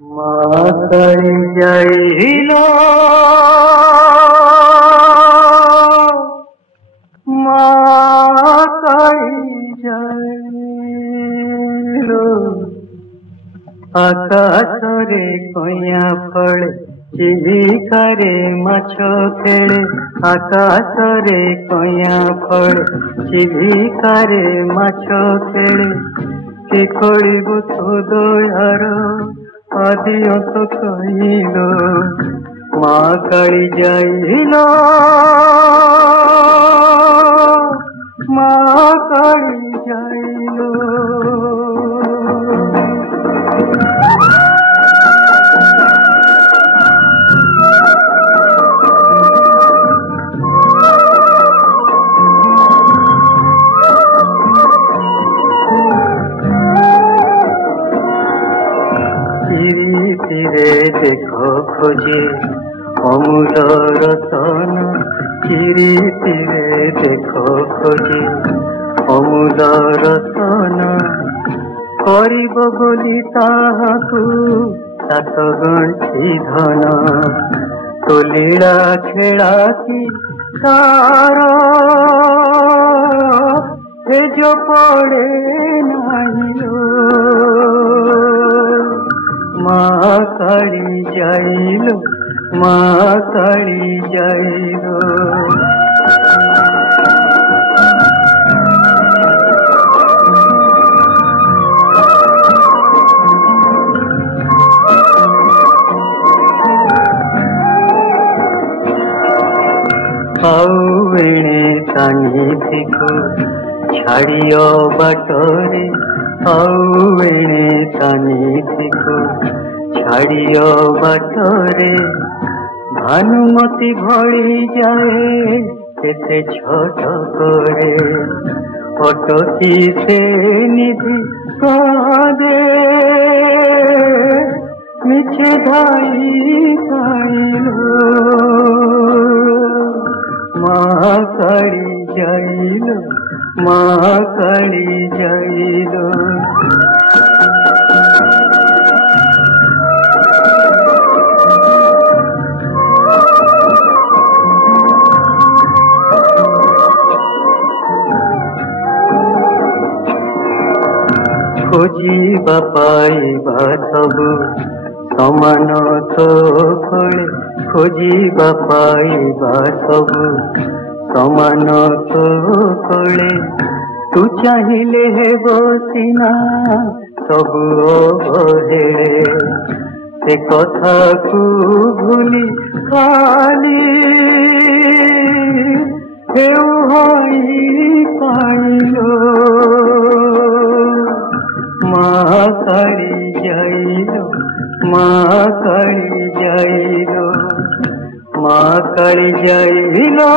मातई Xylo मातई Xylo आकाशरे कइया फळे चिलिकारे माछ खेळे आकाशरे कइया फळे चिलिकारे माछ खेळे कि करिबु तो दयार आदि अंत कहिलो मा काली जाइलो मा काली जाइलो। चिरे देखो खोजे अमूल रतन चिरे देखो खोजे अमूल रतन करिब बोली ताहाकु सात गंठी धन तो लीला खेला की तार हे जो पड़े नाहिलो माँ काली जाइलो माँ काली जाइलो। आउणे तानी देखो छाड़ियो बाटरे आउणे तानी देखो छाड़ियो बाटरे भानुमती भली जाए केते छोट करे अटकी से निधि कादे मिछे धाई खाइलो माँ काली जाइलो माँ काली जाइलो। खोजिबा पाइबा सबु समान तो फले खोजिबा पाइबा सबु समान तो फले तू चाहिए हेबो सिना सबु अवहेले से कथा को भूली खाली हेउ होई पाइलो माँ काली जाइलो माँ काली जाइलो माँ काली जाइलो।